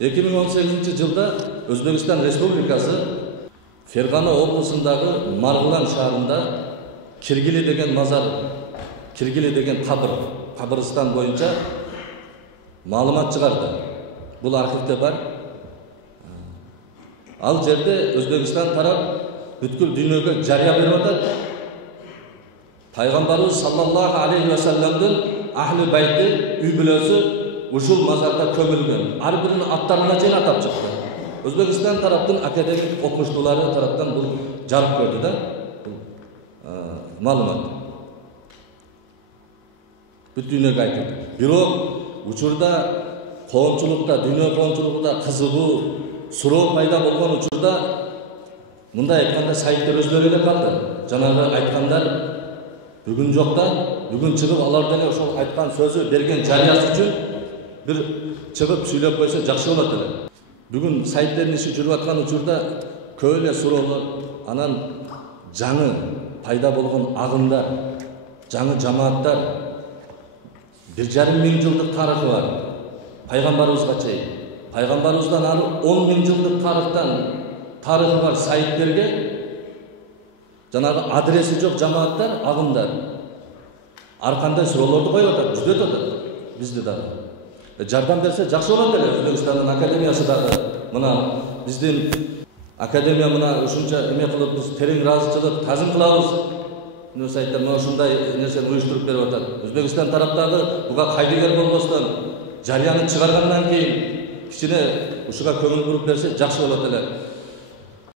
2018 жылда Өзбекстан Республикасы Ферғана облысындағы Марғылан шаарында Киргили деген мазар, Киргили деген қабырстан бойынша маалымат шығарды. Бұл архивте бар. Ал жерде Өзбекстан тарап бүткіл дүниеге жария беріп отыр. Пайғамбарымыз саллаллаху алейхи ва салламдың ахли байты, үй бүлөсү ушул мазарда көмүлгөн. Ар биринин аттарына чейин атап чыкты. Өзбекстан тараптын академик окумуштуулары тараптан бул жарык көрдү да. Маалымат. Бүт дүйнөгө айтылды. Бирок учурда коомчулукта, дүйнө коомчулугунда кызыгуу, суроо пайда болгон учурда мындай айтканда сайттар өзлөрү эле калды. Жанагы айткандар бүгүн жокта, бүгүн чыгып алардан ошол айткан сөзү берген жарыясы үчүн бир чыгып сүйлөп койсо жакшы болот эле. Бүгүн сайттардын иши жүрүп аткан учурда көп эле суроолор, анан жаңы пайда болгон агымдар, жаңы жамааттар 1,5 миң жылдык тарыхы бар. Пайгамбарыбызга чейин. Пайгамбарыбыздан ары 10 миң жылдык тарыхы бар сайттерге жанагы адреси жок жамааттар, агымдар ар кандай суроолорду коюп атат, жүзөт атат. Бизди дагы жардам берсе жакшы болот эле. Өзбекстандын академиясы дагы мына биздин академия мына ушунча эме кылып биз терең ыраазычылык тазым кылабыз. Мына сайттар мына ушундай нерсени уюштуруп берип атат. Өзбекстан тараптагы буга кайдыгер болбостон жарыяны чыгаргандан кийин кичине ушуга көңүл буруп берсе жакшы болот эле.